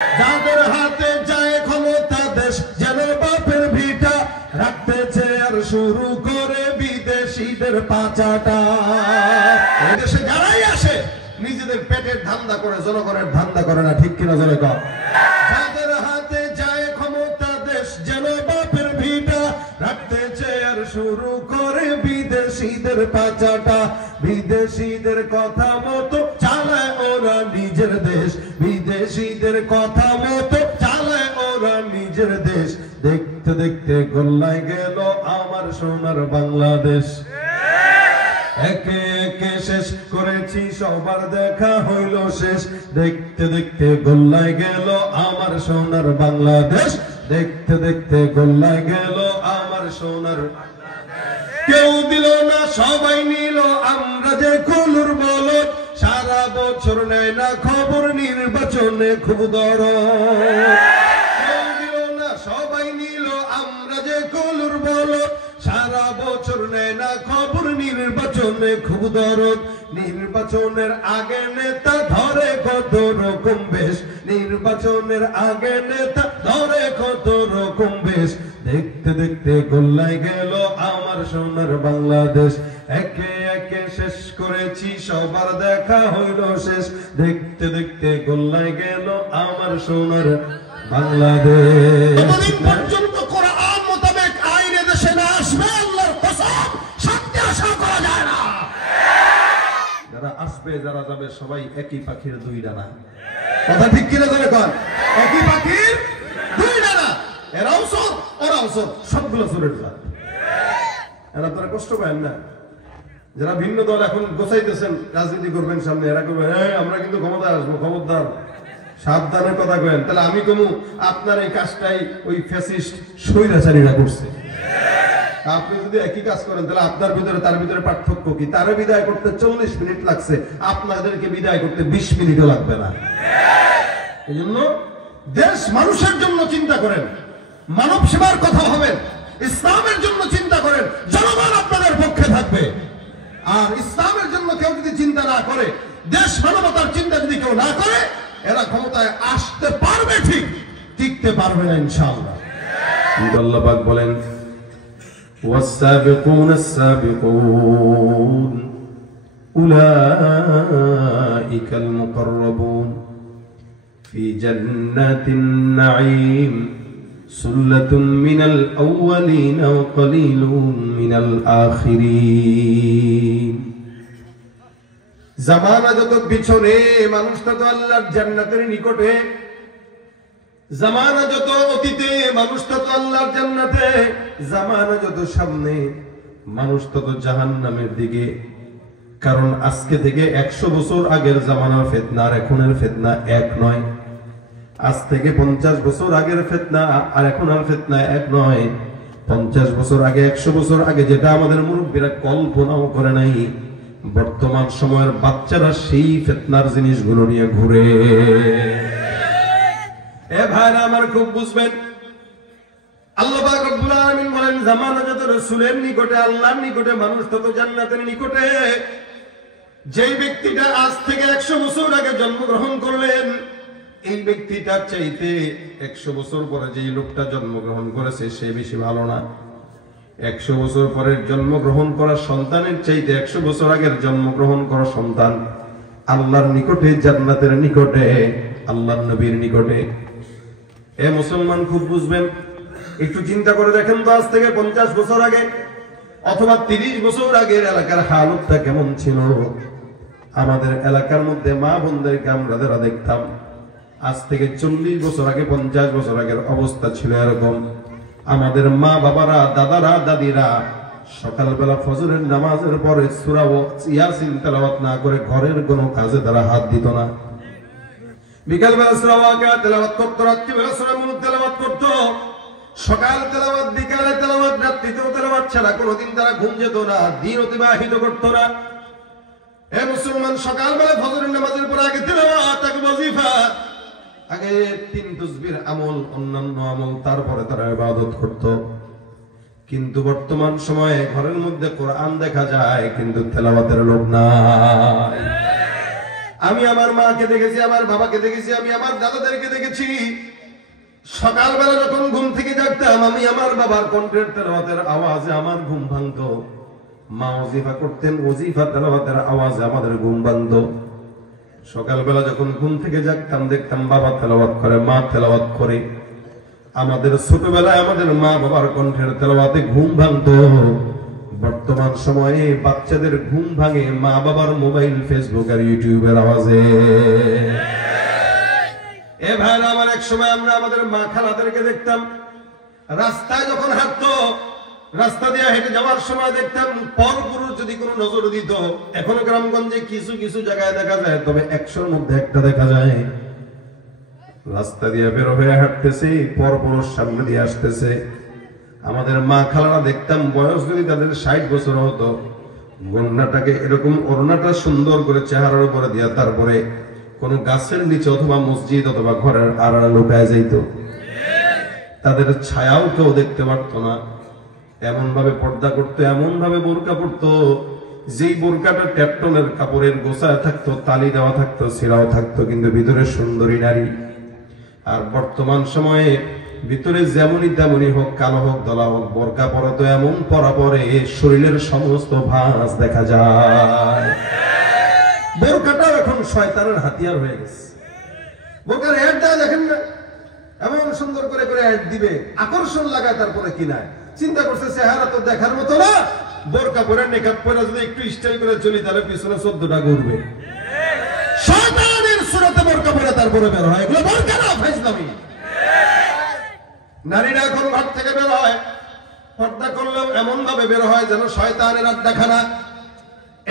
যাদের হাতে যায় ক্ষমতা দেশ যেন বাপের ভিটা, রাখতেছে আর শুরু করে বিদেশিদের পাচাটা। দেশে যারাই আসে নিজেদের পেটের ধান্দা করে, জনগণের ধান্দা করে না, ঠিক কিনা জলে কর। যাদের হাতে যায় ক্ষমতা দেশ যেন বাপের ভিটা, রাখতেছে আর শুরু করে বিদেশিদের পাচাটা। বিদেশিদের কথা মতো চালায় ওরা নিজের দেশ, বিদেশিদের কথা মতো চালায় ওরা নিজের দেশ। দেখতে দেখতে গোল্লায় গেল আমার সোনার বাংলাদেশ। একে একে শেষ করেছি সবার দেখা হইল শেষ, দেখতে দেখতে গোল্লায় গেল আমার সোনার বাংলাদেশ। দেখতে দেখতে গোল্লায় গেল আমার সোনার। কেউ দিল না সবাই নিল, আমরা যে কলুর বলদ, সারা বছর নেয় না খবর নির্বাচনে খুব দরদ। কেউ দিল না সবাই নিল, আমরা যে কলুর বলদ, সারা বছর নেয় না খবর নির্বাচনে খুব দরদ। নির্বাচনের আগে নেতা ধরে কত রকম বেশ, নির্বাচনের আগে নেতা ধরে কত রকম বেশ। দেখতে দেখতে গোল্লায় গেল আমার সোনার বাংলাদেশ। একে একে শেষ করেছি সবার দেখা হইল শেষ, দেখতে দেখতে গোল্লায় গেল আমার সোনার বাংলাদেশ। যতদিন পর্যন্ত কোরআন মোতাবেক আইন দেশে না আসবে, আল্লাহর কসম শান্তি আশা করা যায় না। যারা আসবে যারা যাবে সবাই একই পাখির দুই ডানা, কথা ঠিক কিনা ধরে কর। একই পাখির দুই ডানা, এরাও চোর ওরাও চোর, সবগুলো চোরের জাত। এরা তারা কষ্ট পায় না। যারা ভিন্ন দল এখন গোছাইতেছেন রাজনীতি করবেন সামনে, এরা করবেন আমরা কিন্তু ক্ষমতায় আসবো, খবরদার সাবধানের কথা কয়েন। তাহলে আমি কমু আপনার এই কাজটাই ওই ফ্যাসিস্ট স্বৈরাচারীরা করছে। আপনি যদি একই কাজ করেন তাহলে আপনার ভিতরে তার ভিতরে পার্থক্য কি? তারে বিদায় করতে 40 মিনিট লাগছে, আপনাদেরকে বিদায় করতে 20 মিনিটও লাগবে না। এই জন্য দেশ মানুষের জন্য চিন্তা করেন, মানব সেবার কথা ভাবেন, ইসলামের জন্য চিন্তা করেন, জনগণ আপনাদের পক্ষে থাকবে। আর ইসলামের জন্য কেউ যদি চিন্তা না করে, দেশ মানবতার চিন্তা যদি কেউ না করে, এরা ক্ষমতায় আসতে পারবে ঠিক, টিকতে পারবে না ইনশাআল্লাহ। আল্লাহ পাক বলেন ওয়াস-সাবিকুনা আস-সাবিকুন উলাইকাল মুকাররাবুন ফি জান্নাতিন নাঈম সুল্লাতুম মিনাল আউয়ালিন ওয়া কলিলুম মিনাল আখিরিন। জামানা যত পিছনে, মানুষটা তো আল্লাহর জান্নাতের নিকটে। জামানা যত অতীতে, মানুষটা তো আল্লাহর জান্নাতে। জামানা যত সামনে, মানুষ তত জাহান্নামের দিকে। কারণ আজকে থেকে 100 বছর আগের জামানার ফিতনা আর এখনের ফিতনা এক নয়। আজ থেকে 50 বছর আগের ফিতনা আর এখনের ফিতনা এক নয়। 50 বছর আগে, 100 বছর আগে যেটা আমাদের মুরব্বীরা কল্পনাও করে নাই, বর্তমান সময়ের বাচ্চারা সেই ফিতনার জিনিসগুলো নিয়ে ঘুরে। এ ভাইরা আমার খুব বুঝবেন, আল্লাহ পাক রব্বুল আলামিন বলেন জামানা যত রাসূলের নিকটে, আল্লাহর নিকটে, মানুষ তত জান্নাতের নিকটে। যেই ব্যক্তিটা আজ থেকে 100 বছর আগে জন্মগ্রহণ করলেন, এই ব্যক্তিটার চাইতে 100 বছর পরে যেই লোকটা জন্মগ্রহণ করেছে সে বেশি ভালো না। 100 বছর পরের জন্মগ্রহণ করা সন্তানের চাইতে 100 বছর আগের জন্মগ্রহণ করা সন্তান আল্লাহর নিকটে, জান্নাতের নিকটে, আল্লাহর নবীর নিকটে। এ মুসলমান খুব বুঝবেন, একটু চিন্তা করে দেখেন তো আজ থেকে 50 বছর আগে অথবা 30 বছর আগের এলাকার হালতটা কেমন ছিল। আমাদের এলাকার মধ্যে মা বোনদেরকে আমরা যারা দেখতাম, আজ থেকে 40 বছর আগে, 50 বছর আগের অবস্থা ছিল এরকম। আমাদের মা বাবারা, দাদারা, দাদিরা সকালবেলা ফজরের নামাজের পরে সূরা ইয়াসিন তেলাওয়াত না করে ঘরের কোনো কাজে তারা হাত দিত না। বিকালবেলা সূরা ওয়াকিয়া তেলাওয়াত করত, রাত্রিবেলা সূরা মুলক তেলাওয়াত করত। সকাল তেলাওয়াত, বিকালে তেলাওয়াত, রাত্রিতেও তেলাওয়াত ছাড়া কোনোদিন তারা ঘুম যেত না, দিন অতিবাহিত করত না। এ মুসলমান, সকালবেলা ফজরের নামাজের পর আগে তেলাওয়াত, আগে ওয়াজিফা, আগে 3 তাসবির আমল, অন্যান্য আমল, তারপরে তারা ইবাদত করত। কিন্তু বর্তমান সময়ে ঘরের মধ্যে কোরআন দেখা যায় কিন্তু তেলাওয়াতের লোক নাই। আমি আমার মাকে দেখেছি, আমার বাবাকে দেখেছি, আমি আমার দাদাদেরকে দেখেছি। সকালবেলা যখন ঘুম থেকে জাগতাম, আমি আমার বাবার কণ্ঠের তেলাওয়াতের আওয়াজে আমার ঘুম ভাঙতো। মা ওজিফা করতেন, ওজিফা তেলাওয়াতের আওয়াজে আমাদের ঘুম ভাঙতো। সকালবেলা যখন ঘুম থেকে জাগতাম, দেখতাম বাবা তেলাওয়াত করে, মা তেলাওয়াত করে। আমাদের ছোটবেলায় আমাদের মা বাবার কণ্ঠের তেলাওয়াতে ঘুম ভাঙতো। বর্তমান সময়ে বাচ্চাদের ঘুম ভাঙে মা বাবার মোবাইল, ফেসবুক আর ইউটিউবের আওয়াজে। এ ভাইরা আমার, এক সময় আমরা আমাদের মা খালাদেরকে দেখতাম রাস্তায় যখন হাঁটতো, রাস্তা দিয়ে হেঁটে যাওয়ার সময় দেখতাম পরপুরুষ যদি কোনো নজর দিত। এখনো গ্রামগঞ্জে কিছু কিছু জায়গায় দেখা যায়, তবে 100-র মধ্যে একটা দেখা যায়। রাস্তা দিয়ে বের হয়ে হাঁটতেছে, পরপুরুষ সামনে দিয়ে আসতেছে। আমাদের মা খালারা দেখতাম বয়স যদি তাদের 60 বছর হতো, গন্ডাটাকে এরকম ওড়নাটা সুন্দর করে চেহারার উপরে দিয়া তারপরে কোন গাছের নিচে অথবা মসজিদ অথবা ঘরের আড়ালে লুকায় যাইত। তাদের ছায়াও কেউ দেখতে পারত না। এমন ভাবে পর্দা করতো, এমন ভাবে বোরকা পরতো, যেই বোরকাটা ট্যাপটনের কাপড়ের গোছায় থাকতো, তালি দেওয়া থাকতো, ছিঁড়াও থাকতো, কিন্তু ভিতরে সুন্দরী নারী। আর বর্তমান সময়ে ভিতরে যেমনই তেমনই হোক, কালো হোক দলা হোক, বোরকা পরা তো এমন পরা পরে শরীরের সমস্ত ভাঁজ দেখা যায়। বোরকাটাও এখন শয়তানের হাতিয়ার হয়ে গেছে। বোরকার অ্যাড দেওয়া দেখেন না, এমন সুন্দর করে করে অ্যাড দিবে, আকর্ষণ লাগায়, তারপরে কিনায়। চিন্তা করছে চেহারা তো দেখার মতো না, বোরকা পরে নেকাব পরে যদি একটু স্টাইল করে চলি তাহলে পিছনে 14টা ঘুরবে। শয়তানের সুরতে বোরকা পরে তারপরে বের হয়, এগুলো বোরকা না, ফাইজলামি। নারীরা এখন ঘর থেকে বের হয়, পর্দা করলেও এমন ভাবে বের হয় যেন শয়তানের আড্ডাখানা।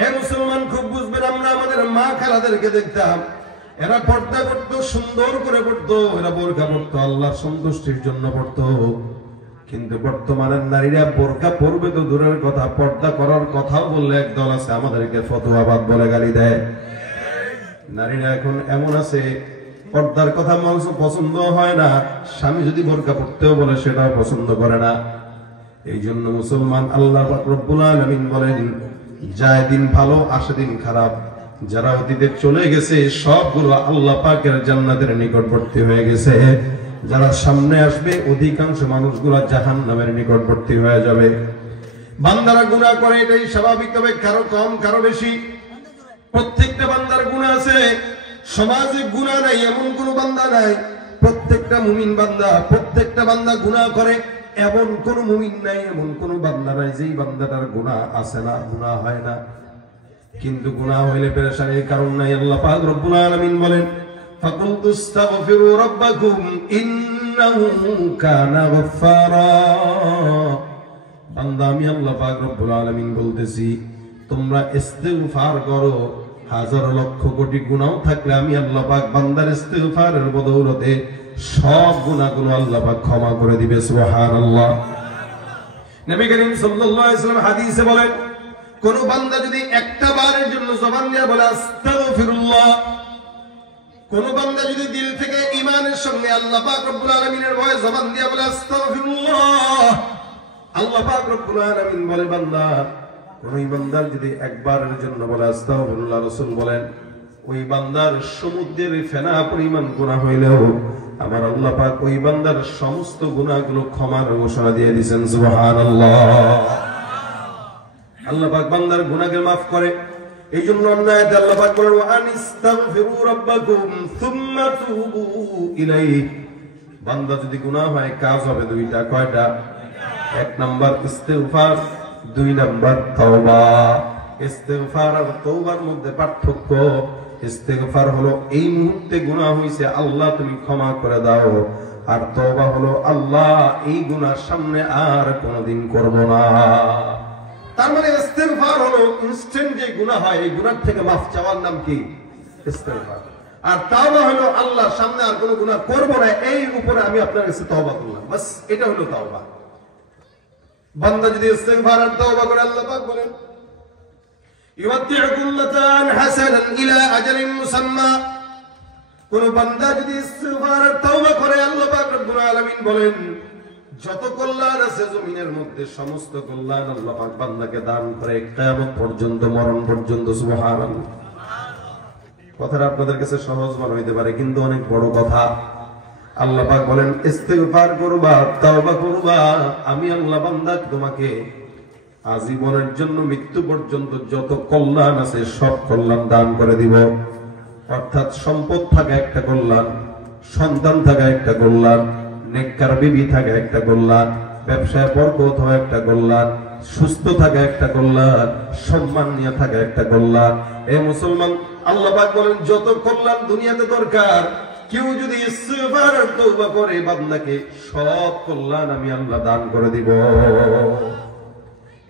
এ মুসলমান খুব বুঝবেন, আমরা আমাদের মা খালাদেরকে দেখতাম, এরা পর্দা করতো, সুন্দর করে পড়তো, এরা বোরকা পড়তো, আল্লাহর সন্তুষ্টির জন্য পড়তো। কিন্তু বর্তমানের নারীরা বোরকা পরবে তো দূরের কথা, পর্দা করার কথাও বললে একদল আছে আমাদেরকে ফতোয়াবাদ বলে গালি দেয়। নারীরা এখন এমন আছে, পর্দার কথা মানুষ পছন্দ হয় না, স্বামী যদি বোরকা পড়তেও বলে সেটাও পছন্দ করে না। এই জন্য মুসলমান, আল্লাহ পাক রব্বুল আলামিন বলেন, যায় দিন ভালো আসে দিন খারাপ। যারা অতীতে চলে গেছে সবগুলো আল্লাহ পাকের জান্নাতের নিকটবর্তী হয়ে গেছে। যারা সামনে আসবে অধিকাংশ মানুষগুলা জাহান্নামের নিকটবর্তী হয়ে যাবে। বান্দারা গুনাহ করে, এটাই স্বাভাবিক, তবে কারো কম কারো বেশি। প্রত্যেকটা বান্দার গুনাহ আছে, সমাজে গুনাহ নাই এমন কোন বান্দা নাই। প্রত্যেকটা মুমিন বান্দা, প্রত্যেকটা বান্দা গুনাহ করে, এমন কোন মুমিন নাই, এমন কোন বান্দা নাই যেই বান্দাটার গুনাহ আছে না, গুনাহ হয় না। কিন্তু গুনাহ হইলে পেরেশানির কারণ নাই। আল্লাহ পাক রব্বুল আলামিন বলেন, ফাকুলতু আস্তাগফিরু রাব্বাকুম ইন্নাহু কানা গফফারা। বান্দা, আমি আল্লাহ পাক রব্বুল আলামিন বলতেছি, তোমরা ইস্তিগফার করো। হাজার লক্ষ কোটি গুনাহ থাকলে আমি আল্লাহ পাক বান্দার ইস্তিগফারের বদৌলতে সব গুনাহগুলো আল্লাহ পাক ক্ষমা করে দিবে। সুবহানাল্লাহ। নবী করিম সাল্লাল্লাহু আলাইহি ওয়াসাল্লাম হাদিসে বলেন, কোন বান্দা যদি একটা বারের জন্য জবান দিয়ে বলে আস্তাগফিরুল্লাহ, কোন বান্দা যদি দিল থেকে ঈমানের সঙ্গে আল্লাহ পাক রব্বুল আলামিনের ভয়ে জবান দিয়ে বলে আস্তাগফিরুল্লাহ, আল্লাহ পাক রব্বুল আলামিন বলে, বান্দা, কোন বান্দার যদি একবারের জন্য বলে আস্তাগফিরুল্লাহ, রাসূল বলেন ওই বান্দার সমুদ্রের ফেনা পরিমাণ গুনাহ হইলেও আমার আল্লাহ পাক ওই বান্দার সমস্ত গুনাহগুলো ক্ষমার ঘোষণা দিয়ে দিয়েছেন। সুবহানাল্লাহ। আল্লাহ পাক বান্দার গুনাহকে maaf করে। এইজন্য আয়াতে আল্লাহ পাক বলেন, ওয়া আনিস্তাগফিরু রাব্বাকুম সুম্মা তুবু ইলাইহি। বান্দা যদি গুনাহ হয় কাজ হবে দুইটা। কয়টা? 1 নাম্বার ইস্তিগফার, 2 নাম্বার তওবা। ইস্তিগফার আর তওবার মধ্যে পার্থক্য। ইস্তিগফার হলো এই মুহূর্তে গুনাহ হইছে, আল্লাহ তুমি ক্ষমা করে দাও। আর তওবা হলো, আল্লাহ এই গুনাহ সামনে আর কোনোদিন করব না। তার মানে ইস্তিগফার হলো ইনস্ট্যান্ট যে গুনাহ হয়, এই গুনাহ থেকে মাফ চাওয়ার নাম কি? ইস্তিগফার। আর তওবা হলো, আল্লাহ সামনে আর কোনো গুনাহ করব না, এই উপরে আমি আপনার কাছে তওবা করলাম, বাস এটা হলো তওবা। বান্দা যদি ইস্তিগফার আর তওবা করে, আল্লাহ পাক বলেন, ইউতিউকুম মাতান হাসানান ইলা আজালিন মুসাম্মা। কোন বান্দা যদি ইস্তিগফার আর তওবা করে, আল্লাহ পাক রব্বুল আলামিন বলেন, যত কল্যাণ আছে জমিনের মধ্যে সমস্ত কল্যাণ আল্লাহ পাক বান্দাকে দান করে কিয়ামত পর্যন্ত, মরণ পর্যন্ত। সুবহানাল্লাহ। কথাটা আপনাদের কাছে সহজ মনে হইতে পারে, কিন্তু অনেক বড় কথা। আল্লাহ পাক বলেন ইস্তিগফার করবা, তাওবা করবা, আমি আল্লাহ বান্দা তোমাকে আজীবনের জন্য মৃত্যু পর্যন্ত যত কল্যাণ আছে সব কল্যাণ দান করে দিব। অর্থাৎ সম্পদ থাকা একটা কল্যাণ, সন্তান থাকা একটা কল্যাণ, নেককার বিবি থাকা একটা কল্যাণ, ব্যবসায় বরকত হওয়া একটা কল্যাণ, সুস্থ থাকা একটা কল্যাণ, সম্মান নিয়ে থাকা একটা কল্যাণ। এই মুসলমান, আল্লাহ পাক বলেন যত কল্যাণ দুনিয়াতে দরকার, কেউ যদি ইস্তিগফার আর তওবা করে বান্দাকে সব কল্যাণ আমি আল্লাহ দান করে দিব।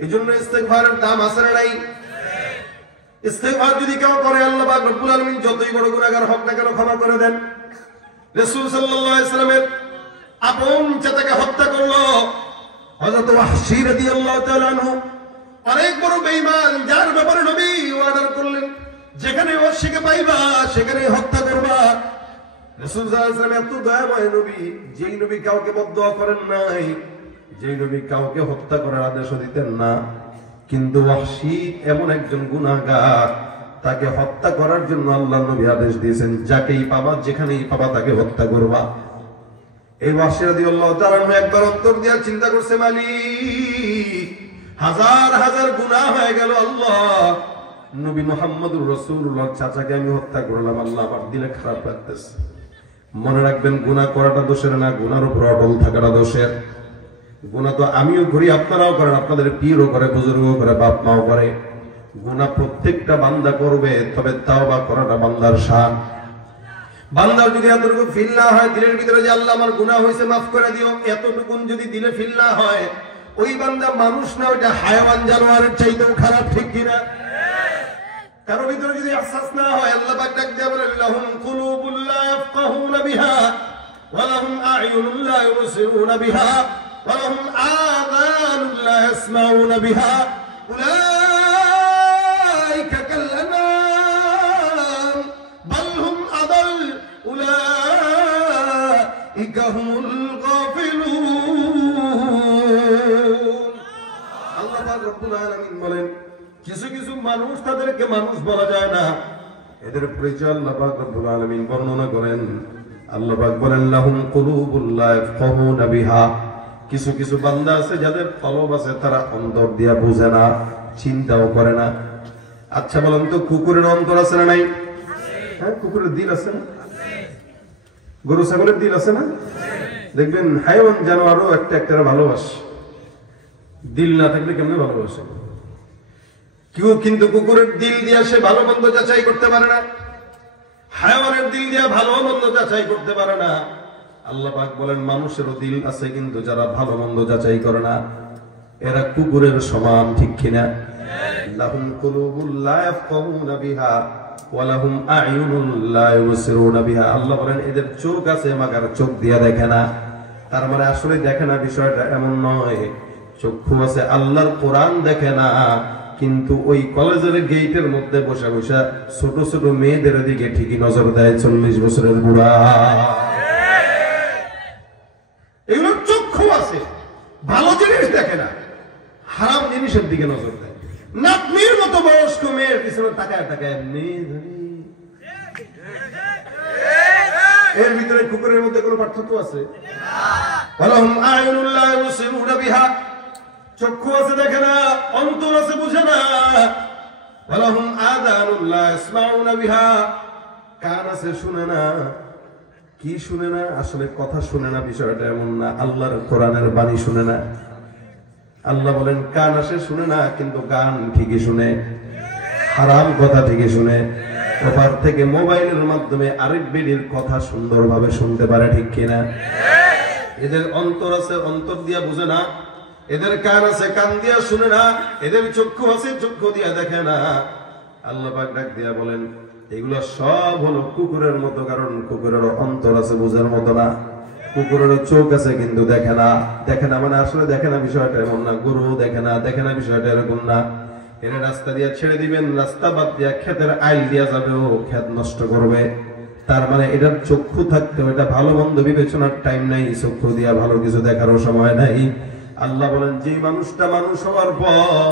এজন্য ইস্তিগফারের দাম আছে না নাই? ইস্তিগফার যদি কেউ করে আল্লাহ পাক রব্বুল আলামিন যতই বড় গুনাহগার হোক না কেন ক্ষমা করে দেন। রাসূল সাল্লাল্লাহু আলাইহি সাল্লামের আপন চাচাকে হত্যা করলো হযরত ওয়াহশী রাদিয়াল্লাহু তাআলা আনহু, অনেক বড় বেঈমান, যার ব্যাপারে নবী ওয়াদা করলেন যেখানে ওয়াহশীকে পাইবা সেখানে হত্যা করবা। রাসূল সাল্লাল্লাহু আলাইহি সাল্লাম এত দয়াময় নবী, যেই নবী কাউকে বদদোয়া করেন নাই, যেই নবী কাউকে হত্যা করার আদেশ দিতেন না, কিন্তু ওয়াহশী এমন একজন গুনাহগার, তাকে হত্যা করার জন্য আল্লাহ নবী আদেশ দিয়েছেন যাকেই পাবা যেখানেই পাবা তাকে হত্যা করবা। এই ওয়াহশী রাদিয়াল্লাহু তাআলা একবার অন্তর দিয়া চিন্তা করছে, মালিক হাজার হাজার গুনাহ হয়ে গেল, আল্লাহ নবী মুহাম্মদুর রাসূলুল্লাহ চাচাকে আমি হত্যা করলাম, আল্লাহ আমার দিলে খারাপ লাগতেছে। মনে রাখবেন, গুনাহ করাটা দোষের না, গুনার উপর অটল থাকাটা দোষের। গুনাহ তো আমিও করি, আপনারাও করেন, আপনাদের পীরও করে, বুজুর্গও করে, বাপ মাও করে। গুনাহ প্রত্যেকটা বান্দা করবে, তবে তাওবা করাটা বান্দার শান। বান্দার যদি এতটুকু ফিল না হয় দিলের ভিতরে যে আল্লাহ আমার গুনাহ হয়েছে মাফ করে দিও, এতটুকু যদি দিলে ফিল না হয়, ওই বান্দা মানুষ না, ওইটা হায়াওয়ান জানোয়ারের চাইতেও খারাপ, ঠিক কিনা? কারো ভিতরে যদি আহসাস না হয়, আল্লাহ পাক ডাক দিয়ে বলেন লাহুম কুলুবুল লা ইয়াফকাহুনা বিহা ওয়া লাহুম আ'য়ুনুন লা ইউবসিরুনা বিহা ওয়া লাহুম আযানুন লা ইয়াসমাউনা বিহা উলাইকা কাল্লানাম বাল হুম আদাল উলাইকা হুমুল গাফিলুন। আল্লাহ পাক রব্বুল আলামিন বলেন কিছু কিছু মানুষ, তাদেরকে মানুষ বলা যায় না, এদের পরিচয় আল্লাহ পাক রব্বুল আলামিন বর্ণনা করেন। আল্লাহ পাক বলেন লাহুম কুলুবুল লা ইয়াফকাহুনা বিহা, কিছু কিছু বান্দা আছে যাদের কলব আছে, তারা অন্তর দিয়া বুঝে না, চিন্তাও করে না। আচ্ছা বলেন তো, কুকুরের অন্তর আছে না নাই? হ্যাঁ, কুকুরের দিল আছে না? গরু ছাগলের দিল আছে না? দেখবেন হায়াওয়ান জানোয়ারও একটা একটা ভালোবাসে, দিল না থাকলে কেমনে ভালোবাসে? কেউ কিন্তু কুকুরের দিল দিয়া সে ভালো মন্দ যাচাই করতে পারে না, হায়াওয়ানের দিল দিয়া ভালো মন্দ যাচাই করতে পারে না। আল্লাহ পাক বলেন মানুষেরও দিল আছে, কিন্তু যারা ভালো মন্দ যাচাই করে না এরা কুকুরের সমান, ঠিক কিনা? লাহুম কুলুবুল লা ইয়াফকাহুনা বিহা ওয়া লাহুম আ'য়ুনুন লা ইউবসিরুনা বিহা। আল্লাহ বলেন এদের চোখ আছে মাগার চোখ দিয়া দেখে না। তার মানে আসলে দেখে না বিষয়টা এমন নয়, চক্ষু আছে, আল্লাহর কোরআন দেখে না, কিন্তু ওই কলেজের গেটের মধ্যে বসে বসে ছোট ছোট মেয়েদের দিকে ঠিকই নজর দেয় 40 বছরের বুড়া। এগুলো চক্ষু আছে, ভালো জিনিস দেখে না, হারাম জিনিসের দিকে নজর দেয়। নাতনির মতো বয়স্ক মেয়ের পিছনে তাকায় তাকায় এর ভিতরে কুকুরের মধ্যে কোনো পার্থক্য আছে? চক্ষু আছে দেখে না, অন্তর আছে বুঝে না। কান আছে শুনে না। কি শুনে না? আসলে কথা শুনে না, বিষয়টা এমন না, আল্লাহর কোরআনের বাণী শুনে না। আল্লাহ বলেন কান আসে শুনে না, কিন্তু গান ঠিকই শুনে, হারাম কথা ঠিকই শুনে। ওপার থেকে মোবাইলের মাধ্যমে আরেক বেডির কথা সুন্দরভাবে শুনতে পারে, ঠিক কিনা? এদের অন্তর আছে, অন্তর দিয়া বুঝে না। এদের কান আছে, কান দিয়া শুনে না। এদের চক্ষু আছে, চক্ষু দিয়া দেখে না। আল্লাহ পাক ডাক দিয়া বলেন এগুলো সব হলো কুকুরের মতো, কারণ কুকুরের অন্তর আছে, বুঝার মতো না। কুকুরের চোখ আছে কিন্তু দেখে না। দেখে না মানে আসলে দেখে না বিষয়টা এমন না। গরু দেখে না, দেখে না বিষয়টা এরকম না। এরা রাস্তা দিয়ে ছেড়ে দিবেন, রাস্তা বাদ দিয়া ক্ষেতের আইল দিয়া যাবে, ও ক্ষেত নষ্ট করবে। তার মানে এটার চক্ষু থাকতে, এটা ভালো মন্দ বিবেচনার টাইম নাই, চক্ষু দিয়া ভালো কিছু দেখারও সময় নাই। আল্লাহ বলেন যে মানুষটা মানুষ হওয়ার পর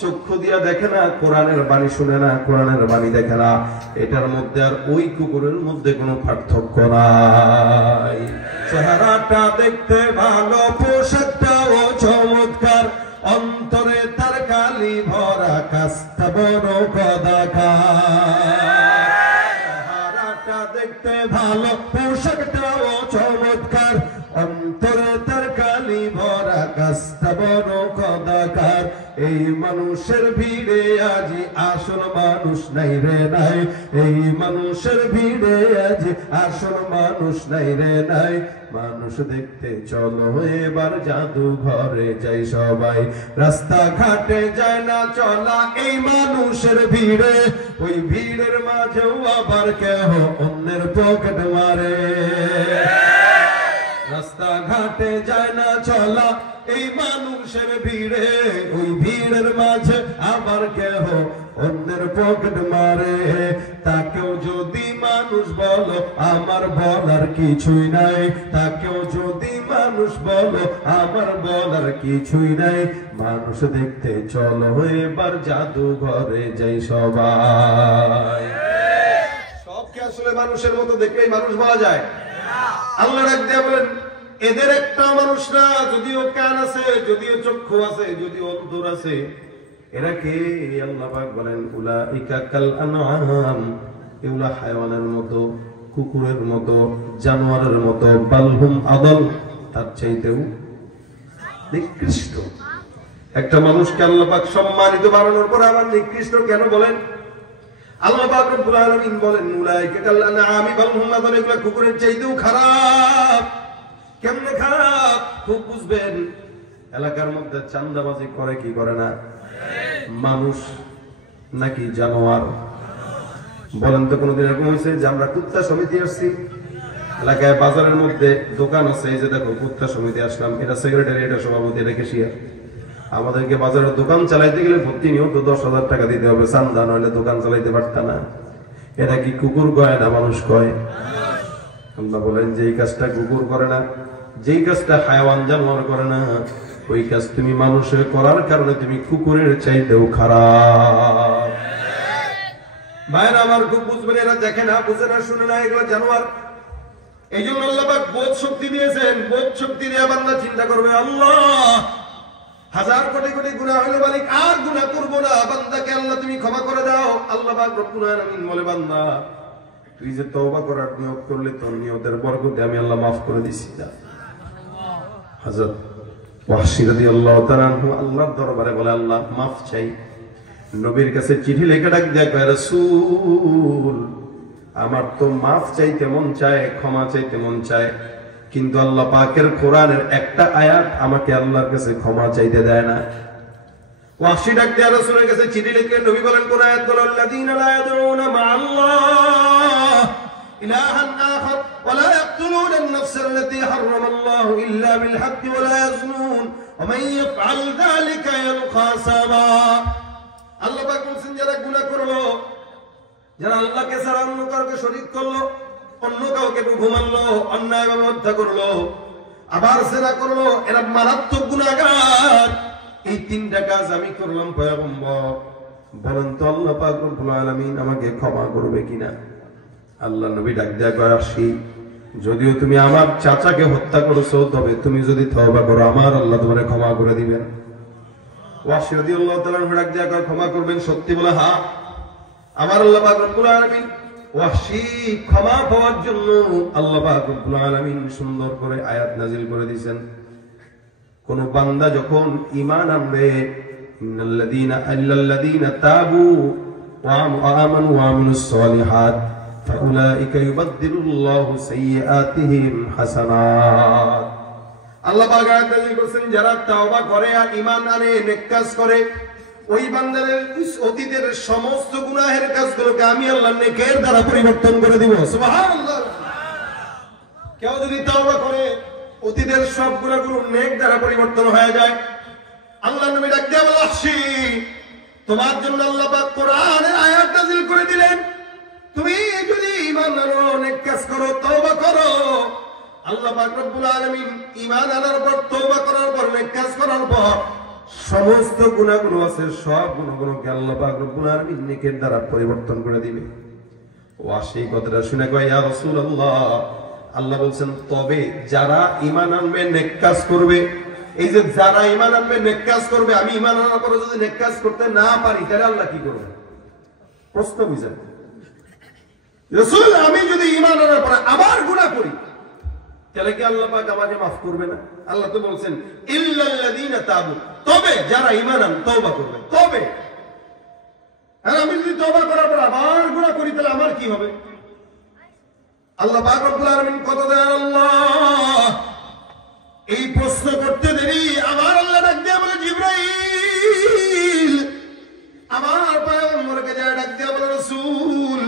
চক্ষু দিয়া দেখে না, কোরআনের বাণী শুনে না, কোরআনের বাণী দেখে না, এটার মধ্যে আর ওই কুকুরের মধ্যে কোনো পার্থক্য নাই। চেহারাটা দেখতে ভালো, পোশাকটাও চমৎকার, অন্তরে তার কালি ভরা, কাজটা বড় কদাকার। চেহারাটা দেখতে ভালো, পোশাকটাও চমৎকার, অন্তরে তার কালি ভরা, কাজটা বড় কদাকার। এই মানুষের ভিড়ে আজি আসল মানুষ নাই রে নাই, এই মানুষের ভিড়ে আজি আসল মানুষ নাই রে নাই। মানুষ দেখতে চলো এবার জাদু ঘরে যাই সবাই, রাস্তা ঘাটে যায় না চলা এই মানুষের ভিড়ে, ওই ভিড়ের মাঝেও আবার কেহ অন্যের পকেট মারে। রাস্তা ঘাটে যায় না চলা এই মানুষের ভিড়ে, ওই ভিড়ের মাঝে আবার কেহ অন্যের পকেট মারে। তাকেও যদি মানুষ বলো আমার বলার কিছুই নাই, তাকেও যদি মানুষ বলো আমার বলার কিছুই নাই। মানুষ দেখতে চলো এবার জাদু ঘরে যাই সবাই। সবকে আসলে মানুষের মতো দেখলেই মানুষ বলা যায়? আল্লাহ ডাক দিয়ে বলেন এদের একটা মানুষ না, যদিও কান আছে, যদিও চক্ষু আছে, যদিও অন্তর আছে, এরা কে? আল্লাহ পাক বলেন উলাইকা কাল আনআম, এগুলা হায়াওয়ানের মতো, কুকুরের মতো, জানোয়ারের মতো, বালহুম আদল, তার চাইতেও নিকৃষ্ট। একটা মানুষকে আল্লাহ পাক সম্মানিত বানানোর পর আবার নিকৃষ্ট কেন বলেন? আল্লাহ পাক রব্বুল আলামিন বলেন উলাইকা কাল আনআম বালহুম আদল, এগুলা কুকুরের চাইতেও খারাপ। কেমনে খারাপ খুব বুঝবেন। এলাকার মধ্যে চাঁদাবাজি করে কি করে না? মানুষ নাকি জানোয়ার? বলেন তো কোনদিন এরকম হয়েছে যে আমরা কুত্তা সমিতি আসছি, এলাকায় বাজারের মধ্যে দোকান আছে, এই যে দেখো কুত্তা সমিতি আসলাম, এটা সেক্রেটারি, এটা সভাপতি, এটা ক্যাশিয়ার। আমাদেরকে বাজারের দোকান চালাইতে গেলে প্রতিনিয়ত 10,000 টাকা দিতে হবে চান্দা, নইলে দোকান চালাইতে পারত না। এটা কি কুকুর কয় না মানুষ কয়? আল্লাহ বলেন যে এই কাজটা কুকুর করে না, যেই কাজটা হায়াওয়ান জানোয়ার করে না, ওই কাজ তুমি মানুষের করার কারণে তুমি কুকুরের চাইতেও খারাপ। ভাইরা আমার খুব বুঝবেন, এরা দেখে না, বুঝে না, শুনে না, এগুলো জানোয়ার। এই জন্য আল্লাহ পাক বোধ শক্তি দিয়েছেন। বোধ শক্তি দিয়ে বান্দা চিন্তা করবে আল্লাহ হাজার কোটি কোটি গুনাহ হলে মালিক আর গুনাহ করবো না, বান্দাকে আল্লাহ তুমি ক্ষমা করে দাও। আল্লাহ পাক রব্বুল আলামিন বলে বান্দা তুই যে তওবা করার নিয়ত করলে তোর নিয়তের বরকতে আমি আল্লাহ মাফ করে দিছি। হযরত ওয়াহশী রাদিয়াল্লাহু তাআলা আনহু আল্লাহর দরবারে বলে আল্লাহ মাফ চাই। নবীর কাছে চিঠি লিখে ডাক দেয়া কয় রাসূল আমার তো মাফ চাইতে মন চায়, ক্ষমা চাইতে মন চায়, কিন্তু আল্লাহ পাকের কোরআনের একটা আয়াত আমাকে আল্লাহর কাছে ক্ষমা চাইতে দেয় না। ওয়াহশী ডাক দেয়া রাসূলের কাছে চিঠি লিখলেন, নবী বলেন কোন আয়াত বলো? আল্লাযীনা লা ইয়াদউনা মা'আল্লাহ ইলাহান আখার ওয়া লা ইয়াকতুলুনা আন-নাফস আল্লাতী হারাম আল্লাহু ইল্লা বিল হাক্কি ওয়া লা ইয়াজনুন ওয়া মান ইয়াফআল যালিকা ইয়ালকা সাবা। আল্লাহ পাক বলেন যারা গুনাহ করলো, যারা আল্লাহকে ছাড়া অন্য কাউকে শরীক করলো, অন্য কাউকে ঘুমালো, অন্যায়ভাবে হত্যা করলো, আবার সেরা করলো, এরা মারাত্মক গুনাহগার। এই তিনটা কাজ আমি করলাম পয়গম্বর, বলেন তো আল্লাহ পাক রব্বুল আলামিন আমাকে ক্ষমা করবে কিনা? আল্লাহ নবী ডাক দেয়া কয় আসি, যদিও তুমি আমার চাচাকে হত্যা করেছো, তবে তুমি যদি তওবা করো আমার আল্লাহ তোমারে ক্ষমা করে দিবেন। ওয়াহশী রাদিয়াল্লাহু তাআলা ডাক দেয়া কয় ক্ষমা করবেন? সত্যি বলে হ্যাঁ। আমার আল্লাহ পাক রব্বুল আলামিন ওয়াহশী ক্ষমা পাওয়ার জন্য আল্লাহ পাক রব্বুল আলামিন সুন্দর করে আয়াত নাযিল করে দিয়েছেন। কোন বান্দা যখন ঈমান আনবে, ইন্নাল্লাযীনা তাবু ওয়া আমানু ওয়া আমিলুস সালিহাত ফাউলাইকা ইউবাদদিলুল্লাহু সাইয়্যাতিহিম হাসানাত। আল্লাহ পাক আয়াত নাযিল করেছেন যারা তওবা করে আর ঈমান আনে, নেক কাজ করে, ওই বান্দাদের অতীতের সমস্ত গুনাহের কাজগুলোকে আমি আল্লাহ নেকের দ্বারা পরিবর্তন করে দিব। সুবহানাল্লাহ। কেউ যদি তওবা করে অতীতের সব গুনাহগুলো নেক দ্বারা পরিবর্তন হয়ে যায়। আল্লাহ নবী ডাক দিয়ে বলে ওয়াহশী তোমার জন্য আল্লাহ পাক কোরআনের আয়াত নাযিল করে দিলেন, তুমি যদি ঈমান আনো, নেক কাজ করো, তওবা করো, আল্লাহ পাক রব্বুল আলামিন ঈমান আনার পর, তওবা করার পর, নেক কাজ করার পর সমস্ত গুনাহগুলো আছে সব গুনাহগুলোকে আল্লাহ পাক রব্বুল আলামিন নেকের দ্বারা পরিবর্তন করে দিবে। ওয়াসি কথাটা শুনে কয় ইয়া রাসূলুল্লাহ, আল্লাহ বলছেন তবে যারা ঈমান আনবে নেক কাজ করবে। এই যে যারা ঈমান আনবে নেক কাজ করবে, আমি ঈমান আনার পরে যদি নেক কাজ করতে না পারি তাহলে আল্লাহ কি করবে? প্রশ্ন বুঝেন রাসূল, আমি যদি ঈমান আনার পরে আবার গুনাহ করি তাহলে কি আল্লাহ পাক আমাকে মাফ করবে না? আল্লাহ তো বলছেন ইল্লাল্লাযীনা তাবু, তবে যারা ঈমান আন তওবা করবে। তবে আর আমি যদি তওবা করার পর আবার গুনাহ করি তাহলে আমার কি হবে? আল্লাহ পাক রব্বুল আলামিন কত দয়ার আল্লাহ। এই প্রশ্ন করতে দেরি আমার আল্লাহ ডাক দিয়ে বলে জিবরাইল, আমার পয়গম্বরকে যায় ডাক দিয়ে বলে রাসূল,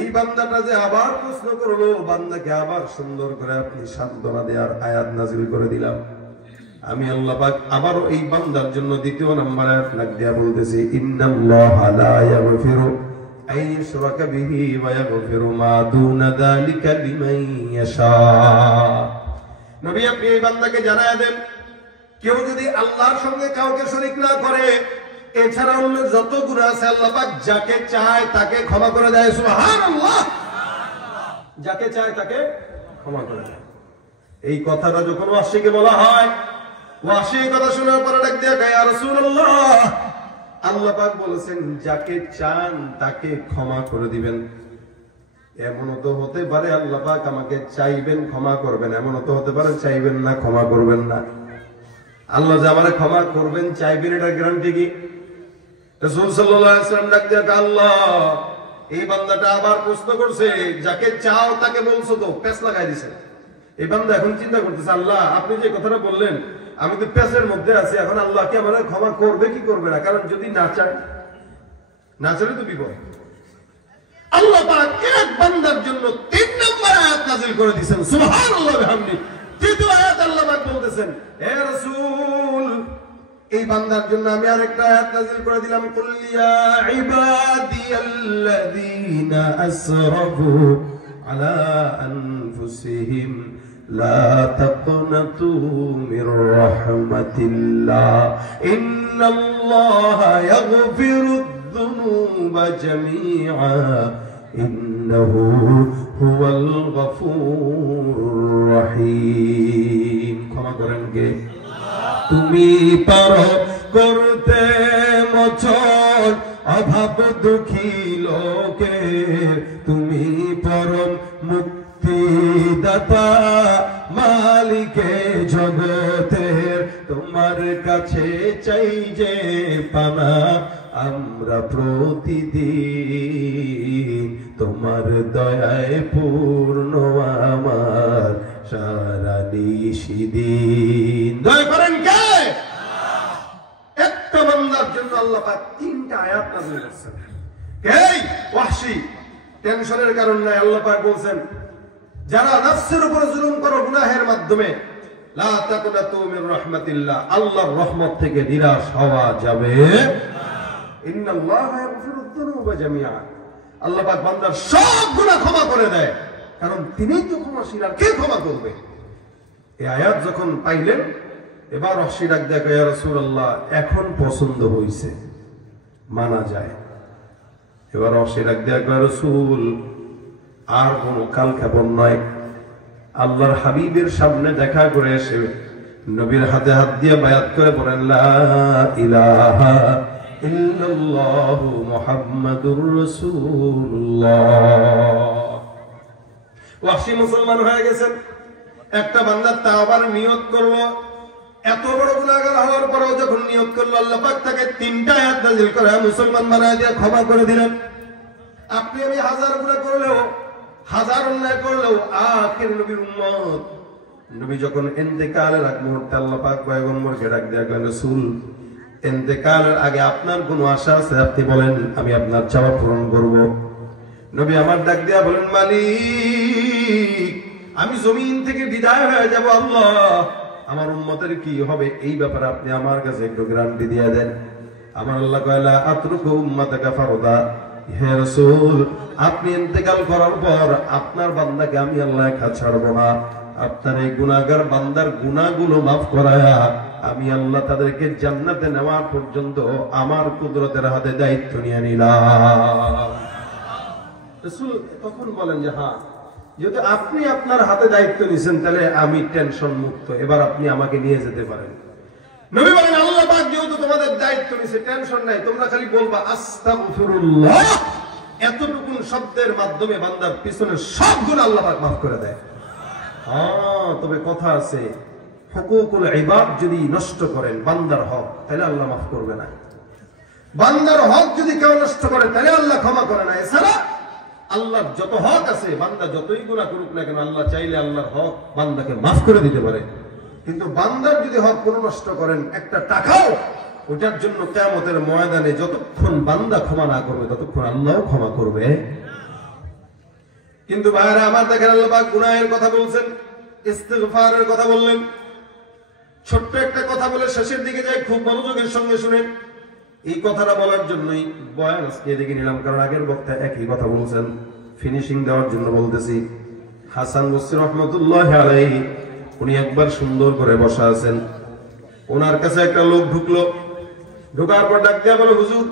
এই বান্দাটা যে আবার প্রশ্ন করলো, বান্দাকে আবার সুন্দর করে আপনি সান্ত্বনা দেওয়ার আয়াত নাযিল করে দিলাম। আমি আল্লাহ পাক আবারও এই বান্দার জন্য দ্বিতীয় নম্বর আয়াত লাগ দিয়া বলতেছি ইন্নাল্লাহা লা ইয়াগফিরু আন ইউশরাকা বিহি ওয়া ইয়াগফিরু মা দুনা যালিকা লিমান ইয়াশা। নবী আপনি এই বান্দাকে জানায়া দেন, কেউ যদি আল্লাহর সঙ্গে কাউকে শরীক না করে, এছাড়া অন্য যত গুনাহ আছে আল্লাহ পাক যাকে চায় তাকে ক্ষমা করে দেয়। সুবহানাল্লাহ, যাকে চায় তাকে ক্ষমা করে দেয়। এই কথাটা যখন ওয়াসিকে বলা হয়, ওয়াসি কথা শোনার পরে ডাক দিয়ে কয় ইয়া রাসূলুল্লাহ, আল্লাহ পাক বলেছেন যাকে চান তাকে ক্ষমা করে দিবেন। এমনও তো হতে পারে আল্লাহ পাক আমাকে চাইবেন ক্ষমা করবেন, এমনও তো হতে পারে চাইবেন না ক্ষমা করবেন না। আল্লাহ যে আমারে ক্ষমা করবেন চাইবেন এটার গ্যারান্টি কি? রাসূল সাল্লাল্লাহু আলাইহি ওয়াসাল্লাম ডাক দিয়ে আল্লাহ, এই বান্দাটা আবার প্রশ্ন করছে, যাকে চাও তাকে বলছো তো, পেঁচ লাগাই দিছে। এই বান্দা এখন চিন্তা করতেছে, আল্লাহ আপনি যে কথাটা বললেন আমি তো পেঁচের মধ্যে আছি, এখন আল্লাহ কি আমারে ক্ষমা করবে কি করবে না? কারণ যদি না চায়, না চাইলে তো বিপদ। আল্লাহ পাক এক বান্দার জন্য 3 নম্বর আয়াত নাযিল করে দিয়েছেন। সুবহানাল্লাহ বিহামদি। তৃতীয় আয়াত আল্লাহ পাক বলতেছেন, হে রাসূল, এই বান্দার জন্য আমি আরেকটা আয়াত নাযিল করে দিলাম, কুল ইয়া ইবাদিয়াল্লাযীনা আসরাফু আলা আনফুসিহিম লা তাকনাতু মির রাহমাতিল্লাহ ইন্নাল্লাহা ইয়াগফিরুদ যুনুবা জামিআ ইন্নাহু হুয়াল গফুরুর রহিম। ক্ষমা করেন কে? তুমি পারো করতে মোচন অভাব দুঃখী লোকে, তুমি পরম মুক্তিদাতা মালিকে জগতের, তোমার কাছে চাই যে পানা আমরা প্রতিদিন, তোমার দয়ায় পূর্ণ আমার সারা নিশিদিন। দয়া করেন কে? একটা বান্দার জন্য আল্লাহ পাক 3টা আয়াত নাযিল করেছেন। এই ওয়াহশী, টেনশনের কারণ নাই। আল্লাহ পাক বলছেন যারা নফসের উপর জুলুম করো গুনাহের মাধ্যমে, লা তাকনাতু মির রাহমাতিল্লাহ, আল্লাহর রহমত থেকে নিরাশ হওয়া যাবে না। ইন্নাল্লাহা ইয়াগফিরুদ যুনুবা জামিআ, আল্লাহ পাক বান্দার সব গুনাহ ক্ষমা করে দেয়, কারণ তিনিই তো ক্ষমাশীল, আর কে ক্ষমা করবে? এই আয়াত যখন পাইলেন, এবার ওয়াহশী ডাক দেয় ইয়া রাসূলুল্লাহ, এখন পছন্দ হইছে, মানা যায়। এবার ওয়াহশী ডাক দেয় ইয়া রাসূল, আর কোনো কাল ক্ষেপণ নয়, আল্লাহর হাবিবের সামনে দেখা করে এসে নবীর হাতে হাত দিয়ে বায়াত করে বলেন লা ইলাহা ইল্লাল্লাহু মুহাম্মাদুর রাসূলুল্লাহ। ওয়াহশী মুসলমান হয়ে গেছেন। একটা বান্দা তাওবার নিয়ত করলো, এত বড় গুনাহগার হওয়ার পরেও যখন নিয়ত করলো, আল্লাহ পাক তাকে 3টা আয়াত নাযিল করে মুসলমান বানায় দিয়ে ক্ষমা করে দিলেন। আপনি আমি হাজার গুনাহ করলেও, হাজার অন্যায় করলেও আখির নবীর উম্মত, নবী যখন ইন্তেকালের আগ মুহূর্তে আল্লাহ পাক পয়গম্বরকে ডাক দেয়া করেন, রাসূল ইন্তেকালের আগে আপনার কোনো আশা আছে? আপনি বলেন, আমি আপনার চাওয়া পূরণ করব। নবী আমার ডাক দেয়া বলেন, মালিক আমি জমিন থেকে বিদায় হয়ে যাব, আল্লাহ আমার উম্মতের কি হবে এই ব্যাপারে আপনি আমার কাছে একটু গ্যারান্টি দিয়ে দেন। আমার আল্লাহ কয়লা আতরুকু উম্মাতাকা ফারদা, হে রাসূল আপনি ইন্তেকাল করার পর আপনার বান্দাকে আমি আল্লাহ একা ছাড়ব না, আপনার এই গুনাহগার বান্দার গুনাহগুলো মাফ করায়া আমি আল্লাহ তাদেরকে জান্নাতে নেওয়ার পর্যন্ত আমার কুদরতের হাতে দায়িত্ব নিয়ে নিলাম। রাসূল তখন বলেন যে হ্যাঁ, যদি আপনি আপনার হাতে দায়িত্ব নিছেন তাহলে আমি টেনশন মুক্ত, এবার আপনি আমাকে নিয়ে যেতে পারেন। নবী বলেন আল্লাহ পাক যেহেতু তোমাদের দায়িত্ব নিছে, টেনশন নাই, তোমরা খালি বলবা আস্তাগফিরুল্লাহ। এতটুকু শব্দের মাধ্যমে বান্দার পিছনের সব গুনাহ আল্লাহ পাক মাফ করে দেয়। হ্যাঁ, তবে কথা আছে, হুকুকুল ইবাদ যদি নষ্ট করেন বান্দার হক, তাহলে আল্লাহ মাফ করবে না। বান্দার হক যদি কেউ নষ্ট করে তাহলে আল্লাহ ক্ষমা করে না। এছাড়া আল্লাহর যত হক আছে, বান্দা যতই গুনাহ করুক না কেন, আল্লাহ চাইলে আল্লাহর হক বান্দাকে মাফ করে দিতে পারে। কিন্তু বান্দার যদি হক কোনো নষ্ট করেন একটা টাকাও, ওটার জন্য কিয়ামতের ময়দানে যতক্ষণ বান্দা ক্ষমা না করবে ততক্ষণ আল্লাহও ক্ষমা করবে। কিন্তু ভাইরা আমার, দেখেন আল্লাহ পাক গুনাহের কথা বলছেন, ইস্তিগফারের কথা বললেন। ছোট্ট একটা কথা বলে শেষের দিকে যাই, খুব মনোযোগের সঙ্গে শুনেন। এই কথাটা বলার জন্যই বয়ান আজকে এদিকে নিলাম, কারণ আগের বক্তা একই কথা বলছেন, ফিনিশিং দেওয়ার জন্য বলতেছি। হাসান বসরি রাহমাতুল্লাহি আলাইহি উনি একবার সুন্দর করে বসা আছেন, ওনার কাছে একটা লোক ঢুকলো। ঢোকার পর ডাক দিয়া বলে, হুজুর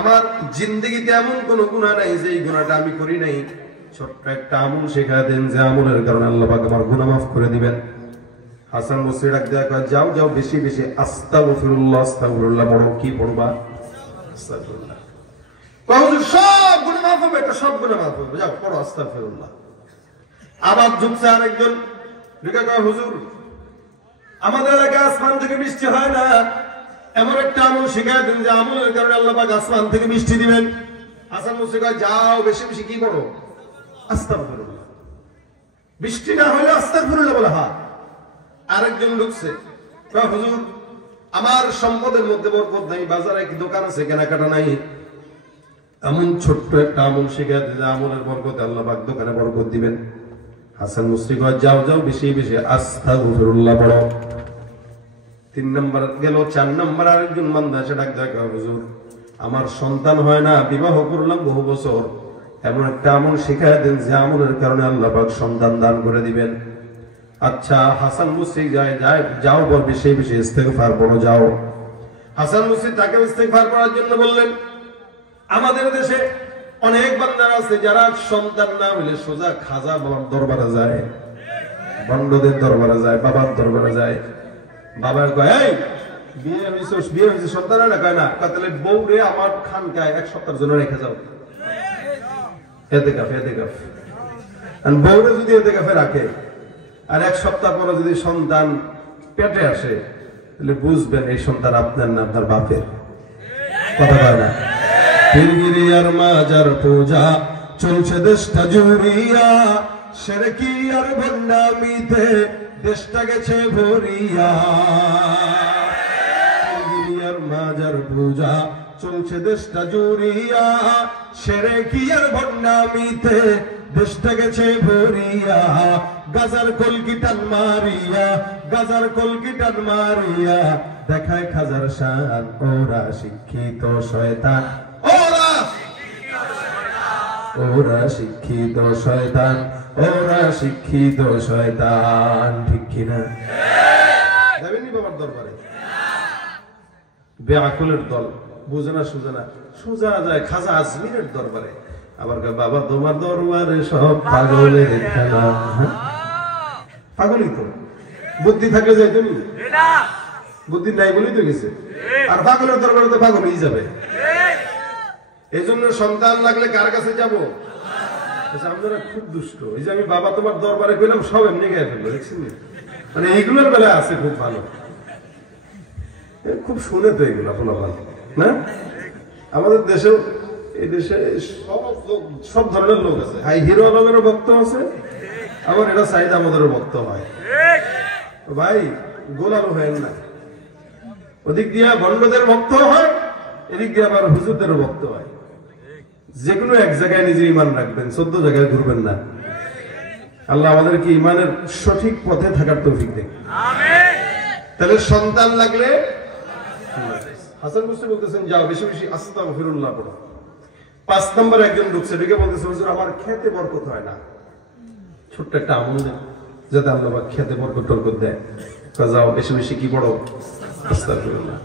আমার জিন্দেগিতে এমন কোন গুনাহ নাই যে এই গুনাহটা আমি করি নাই, ছোট্ট একটা আমল শেখায় দেন যে আমলের কারণে আল্লাহ পাক আমার গুনাহ মাফ করে দিবেন। হাসান বসরি ডাক দিয়া কয়, যাও যাও বেশি বেশি আস্তাগফিরুল্লাহ আস্তাগফিরুল্লাহ পড়ো। কি পড়বা? আস্তাগফিরুল্লাহ। কয় হুজুর সব গুনাহ মাফ হবে? এটা সব গুনাহ মাফ হবে, যাও পড়ো আস্তাগফিরুল্লাহ। আবার ঢুকছে আরেকজন, ঢুকে কয়, হুজুর আমাদের এলাকায় আসমান থেকে বৃষ্টি হয় না, এমন একটা আমল শিখায় দেন যে আমলের কারণে আল্লাহ পাক আসমান থেকে বৃষ্টি দিবেন। হাসান বসরি কয়, যাও বেশি বেশি কি পড়ো? আস্তাগফিরুল্লাহ। বৃষ্টি না হলে আস্তাগফিরুল্লাহ বলে। হ্যাঁ। আরেকজন ঢুকছে, কয় হুজুর আমার সম্পদের মধ্যে বরকত নাই, বাজারে কি দোকান আছে কেনাকাটা নাই, এমন ছোট্ট একটা আমল শিখায় দেন যে আমলের বরকতে আল্লাহ পাক দোকানে বরকত দিবেন। হাসান বসরি কয়, যাও যাও বেশি বেশি আস্তাগফিরুল্লাহ পড়ো। 3 নম্বর গেল। 4 নম্বর আরেকজন বান্দা এসে ডাক দেয়, হুজুর আমার সন্তান হয় না, বিবাহ করলাম বহু বছর, এমন একটা আমল শিখায় দেন যে আমলের কারণে আল্লাহ পাক সন্তান দান করে দিবেন। আচ্ছা, হাসান বসরি যাও বল বেশি বেশি ইস্তেগফার পড়ো, যাও। হাসান বসরি তাকে ইস্তেগফার পড়ার জন্য বললেন। আমাদের দেশে অনেক বান্দারা আছে যারা সন্তান না হইলে সোজা খাজা বাবার দরবারে যায়, বন্ডদের দরবারে যায়, বাবার দরবারে যায়। বাবা কয়, এই বিয়ে হয়েছে সন্তান না? কয় না। তাহলে বউ রে আমার খানকায় 1 সপ্তাহের জন্য রেখে যাও, এতেকাফ। বউরে যদি এতেকাফে রাখে আর 1 সপ্তাহ পরে যদি সন্তান পেটে আসে, তাহলে বুঝবেন এই সন্তান আপনার না আপনার বাপের। কথা বলে না? পীরগিরিয়ার মাজার পূজা চলছে দেশটা জুড়িয়া, শিরকি আর ভণ্ডামিতে দেশটা গেছে ভরিয়া। পীরগিরিয়ার মাজার পূজা চলছে দেশটা জুড়িয়া, শিরকি আর ভণ্ডামিতে দেশটা গেছে ভরিয়া। গাজার কলকিটান মারিয়া, গাজার কলকিটান মারিয়া দেখায় খাজার শান, ওরা শিক্ষিত শয়তান, ওরা শিক্ষিত শয়তান, ওরা শিক্ষিত শয়তান। ঠিক কিনা? যাবেননি বাবার দরবারে? বেআকুলের দল, বুঝে না সুঝে না, সোজা যায় খাজা আজমিরের দরবারে। আবার বাবা তোমার দরবারে সব পাগলের খেলা। পাগলই তো, বুদ্ধি থাকলে যাই তুমি, বুদ্ধি নাই বলেই তো গেছে। আর পাগলের দরবারে তো পাগলই যাবে। এই জন্য সন্তান লাগলে কার কাছে যাবো? আপনারা খুব দুষ্ট। এই যে আমি বাবা তোমার দরবারে কইলাম, সব এমনি গায়ে ফেললো, দেখছেন? মানে এইগুলোর বেলায় আছে খুব ভালো, খুব শুনে তো এগুলো ভালো না? আমাদের দেশেও, এই দেশে সব ধরনের লোক আছে। হিরো আলমেরও ভক্ত আছে, আবার এটা সাইদ আমাদেরও ভক্ত হয়। ভাই গোলাম হয় না, ওদিক দিয়ে ভণ্ডদের ভক্ত হয়, এদিক দিয়ে আবার হুজুরদেরও ভক্ত হয়। যে কোনো এক জায়গায় নিজের ইমান রাখবেন, 14 জায়গায় ঘুরবেন না। আল্লাহ আমাদেরকে ইমানের সঠিক পথে থাকার তৌফিক দেন। তাহলে সন্তান লাগলে হাসান বসরি বলতেছেন, যাও বেশি বেশি আস্তাগফিরুল্লাহ পড়ো। 5 নম্বর একজন ঢুকছে, ঢুকে বলতেছে, হুজুর আমার খেতে বরকত হয় না, ছোট্ট একটা আমল দেন। যাতে আল্লাহ পাক খেতে বরকত টরকত দেয়। যাও বেশি বেশি কি পড়ো আস্তাগফিরুল্লাহ।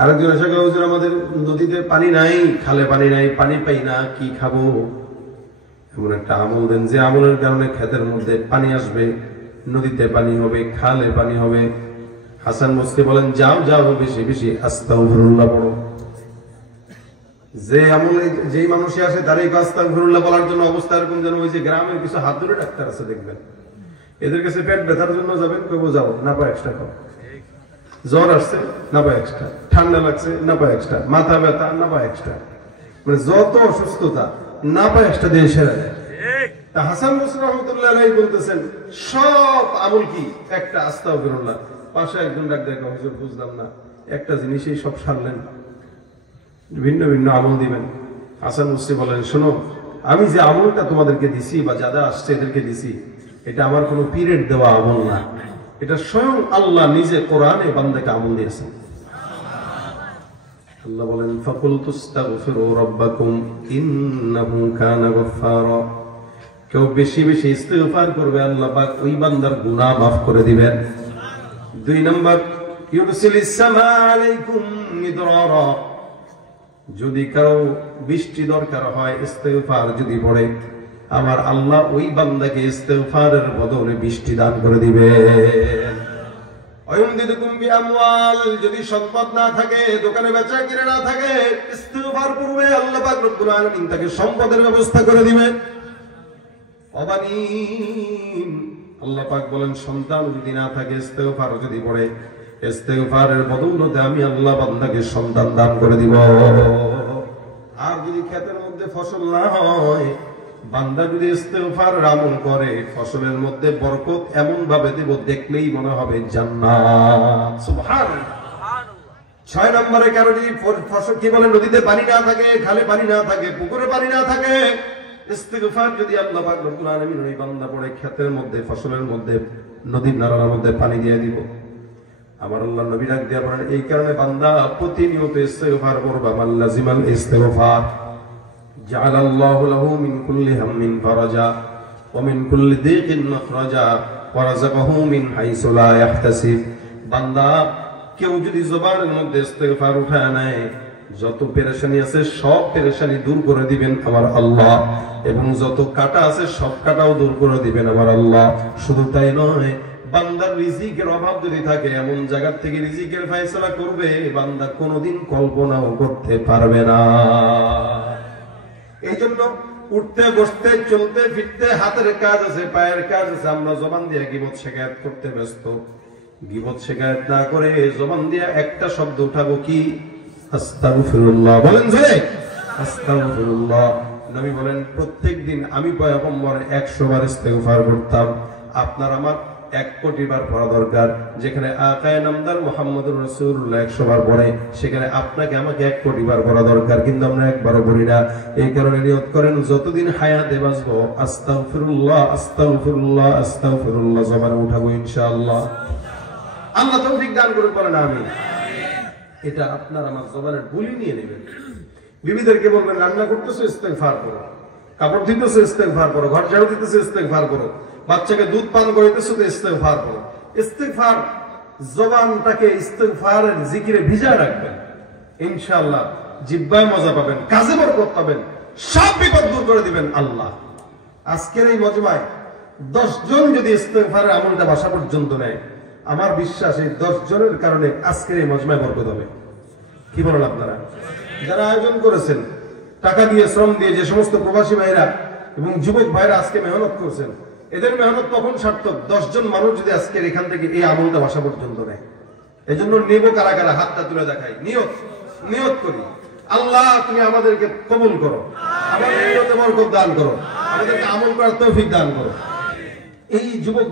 আরেকজন এসে গেল, হুজুর আমাদের নদীতে পানি নাই, খালে পানি নাই, পানি পাই না, কি খাবো? এমন একটা আমল দেন যে আমলের কারণে ক্ষেতের মধ্যে পানি আসবে, নদীতে পানি হবে, খালে পানি হবে। হাসান বসরি বলেন, যাও যাও বেশি বেশি আস্তাগফিরুল্লাহ পড়ো। যে আমলে যেই মানুষই আসে তারই আস্তাগফিরুল্লাহ বলার জন্য অবস্থা এরকম যেন ওই যে গ্রামের কিছু হাতুড়ে ডাক্তার আছে দেখবেন, এদের কাছে পেট ব্যথার জন্য যাবেন, কইবো যাও না পায় এক্সট্রা খাও, জ্বর আসছে না পায় এক্সট্রা, ঠান্ডা লাগছে না পায় এক্সট্রা, মাথা ব্যথা না পায় এক্সট্রা, মানে যত অসুস্থতা না পায় এক্সট্রা দিয়ে সেরা যায়। তা হাসান বসরি রাহমাতুল্লাহ আলাইহি বলতেছেন সব আমল কি একটা আস্তাগফিরুল্লাহ। পাশে একজন ডাক্তার কয়, হুজুর বুঝলাম না, একটা জিনিসই সব সারলেন, ভিন্ন ভিন্ন আমল দিবেন। হাসান বসরি বলেন, শোনো, আমি যে আমলটা তোমাদেরকে দিছি বা যারা আসছে এদেরকে দিছি, এটা আমার কোনো পিরিয়ড দেওয়া আমল না, এটা স্বয়ং আল্লাহ নিজে কোরআনে বান্দাকে আমল দিয়েছেন। আল্লাহ বলেন, ফাকুলতু আস্তাগফিরু রাব্বাকুম ইন্নাহু কানা গাফফারা। কেউ বেশি বেশি ইস্তিগফার করবে, আল্লাহ পাক ওই বান্দার গুনাহ মাফ করে দিবেন। 2 নাম্বার, ইউরসিলিস সামা আলাইকুম মিদরারা। যদি কারো বৃষ্টি দরকার হয়, ইস্তিগফার যদি পড়ে, আমার আল্লাহ ওই বান্দাকে ইস্তিগফারের বদলে বৃষ্টি দান করে দিবেন। ওয়ায়ুমদিদুকুম বিআমওয়াল। যদি সম্পদ না থাকে, দোকানে বেচা কিনে না থাকে, ইস্তিগফার করবে, আল্লাহ পাক রব্বুল আলামিন তাকে সম্পদের ব্যবস্থা করে দিবেন। ওয়াবানিন। আল্লাহ পাক বলেন, সন্তান যদি না থাকে, ইস্তিগফার যদি পড়ে, ইস্তিগফারের বদৌলতে আমি আল্লাহ বান্দাকে সন্তান দান করে দিব। আর যদি ক্ষেতের মধ্যে ফসল না হয়, বান্দা যদি ইস্তিগফার আমল করে, ফসলের মধ্যে বরকত এমন ভাবে দেব দেখলেই মনে হবে জান্নাত। সুবহানাল্লাহ। 6 নম্বরে কারো যদি ফসল কি বলে নদীতে পানি না থাকে, খালে পানি না থাকে, পুকুরে পানি না থাকে, ইস্তিগফার যদি আল্লাহ পাক রব্বুল আলামিন ওই বান্দা পড়ে, ক্ষেতের মধ্যে ফসলের মধ্যে নদীর নালার মধ্যে পানি দিয়ে দিব। আমার আল্লাহ নবী ডাক দিয়া বলেন, এই কারণে বান্দা প্রতিনিয়ত ইস্তিগফার করবা। মাল্লাজিমাল ইস্তিগফার জাআলাল্লাহু লাহু মিন কুল্লি হাম্মিন ফারাজা ওয়া মিন কুল্লি দীকিন মাখরাজা ওয়া রাযাকাহু মিন হাইসু লা ইয়াহতাসিব। বান্দা কেউ যদি জবানের মধ্যে ইস্তিগফার উঠায় নেয়, যত পেরেশানি আছে সব পেরেশানি দূর করে দিবেন আমার আল্লাহ, এবং যত কাটা আছে সব কাটাও দূর করে দিবেন আমার আল্লাহ। শুধু তাই নয়, বান্দার রিজিকের অভাব যদি থাকে, এমন জায়গা থেকে রিজিকের ফয়সালা করবে বান্দা কোনোদিন কল্পনাও করতে পারবে না। এই জন্য উঠতে বসতে চলতে ফিরতে হাতের কাজ আছে, পায়ের কাজ আছে, আমরা জবান দিয়ে গীবত শিকায়াত করতে ব্যস্ত। গীবত শিকায়াত না করে জবান দিয়ে একটা শব্দ উঠাবো, কি? আস্তাগফিরুল্লাহ। বলেন জোরে, আস্তাগফিরুল্লাহ। নবী বলেন, প্রত্যেকদিন আমি পয়গম্বর 100 বার ইস্তিগফার করতাম, আপনার আমার 1 কোটি বার পড়া দরকার। যেখানে আকায়ে নামদার মুহাম্মদুর রাসূলুল্লাহ 100 বার পড়ে, সেখানে আপনাকে আমাকে 1 কোটি বার পড়া দরকার, কিন্তু আমরা একবারও পড়ি না। এই কারণে নিয়ত করেন, যতদিন হায়াতে বাঁচবো আস্তাগফিরুল্লাহ আস্তাগফিরুল্লাহ আস্তাগফিরুল্লাহ জবানে উঠাবো ইনশাআল্লাহ। আল্লাহ তৌফিক দান করুন, বলেন আমিন। এটা আপনার আমার জবানের বুলি নিয়ে নেবেন। বিবিদেরকে বলবেন, রান্না করতেছো ইস্তেগফার করো, কাপড় ধুইতেছো ইস্তেগফার করো, ঘর ঝাড়ু দিতেছো ইস্তেগফার করো, বাচ্চাকে দুধ পান করাইতেছো তো ইস্তেগফার করো। ইস্তেগফার জবানটাকে ইস্তেগফারের জিকিরে ভিজায় রাখবেন, ইনশাআল্লাহ জিহ্বায় মজা পাবেন, কাজে বরকত পাবেন, সব বিপদ দূর করে দিবেন আল্লাহ। আজকের এই মজমায় 10 জন যদি ইস্তেগফারের আমলটা বাসা পর্যন্ত নেয়, আমার বিশ্বাস এই 10 জনের কারণে আজকের এই মজমায় বরকত হবে। কি বলেন আপনারা? যারা আয়োজন করেছেন, টাকা দিয়ে শ্রম দিয়ে, যে সমস্ত প্রবাসী ভাইরা এবং যুবক ভাইরা আজকে মেহনত করছেন, এদের মেহনত তখন সার্থক 10 জন মানুষ যদি আজকের এখান থেকে এই আমলটা বাসা পর্যন্ত নেয়। এই জন্য নেব কারা কারা, হাতটা তুলে দেখাই, নিয়ত করি, আল্লাহ তুমি আমাদেরকে কবুল করো, আমাদের নিয়তে বরকত দান করো, আমাদেরকে আমল করার তৌফিক দান করো। এই যুবক